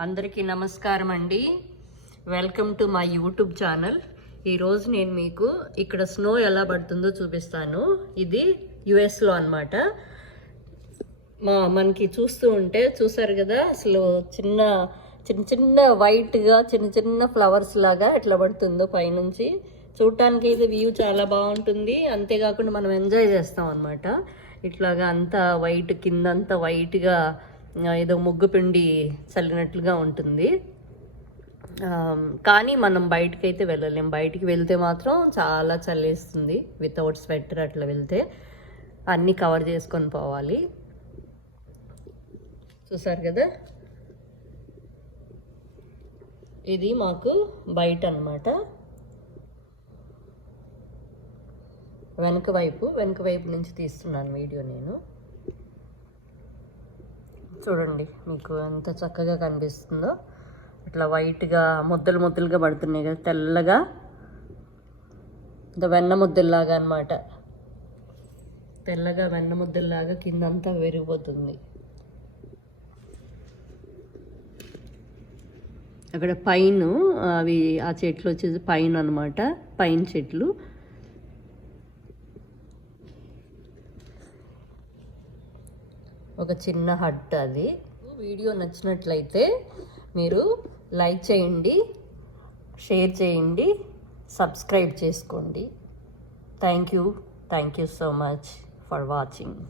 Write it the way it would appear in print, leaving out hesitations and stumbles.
అందరికీ నమస్కారం అండి. Welcome to my YouTube channel. ఈరోజు నేను మీకు ఇక్కడ స్నో ఎలా పడుతుందో చూపిస్తాను. ఇది యుఎస్లో అనమాట. మనకి చూస్తూ ఉంటే చూసారు కదా, అసలు చిన్న చిన్న చిన్న వైట్గా చిన్న చిన్న ఫ్లవర్స్ లాగా ఎట్లా పడుతుందో పైనుంచి. చూడటానికి ఇది వ్యూ చాలా బాగుంటుంది. అంతేకాకుండా మనం ఎంజాయ్ చేస్తాం అనమాట. ఇట్లాగా అంతా వైట్, కిందంతా వైట్గా ఏదో ముగ్గు పిండి చల్లినట్లుగా ఉంటుంది. కానీ మనం బయటకు అయితే వెళ్ళలేం. బయటికి వెళ్తే మాత్రం చాలా చల్లేస్తుంది. వితౌట్ స్వెటర్ అట్లా వెళ్తే అన్నీ కవర్ చేసుకొని పోవాలి. చూసారు కదా, ఇది మాకు బయట అన్నమాట. వెనక వైపు నుంచి తీస్తున్నాను వీడియో నేను. చూడండి మీకు ఎంత చక్కగా కనిపిస్తుందో. ఇట్లా వైట్గా ముద్దలుగా పడుతున్నాయి కదా, తెల్లగా వెన్న ముద్దల్లాగా అనమాట. తెల్లగా వెన్న ముద్దల్లాగా కిందంతా విరిగిపోతుంది. అక్కడ పైన అవి ఆ చెట్లు వచ్చేసి పైన అనమాట, పైన చెట్లు. ఒక చిన్న హట్ అది. వీడియో నచ్చినట్లయితే మీరు లైక్ చేయండి, షేర్ చేయండి, సబ్స్క్రైబ్ చేసుకోండి. Thank you so much for watching.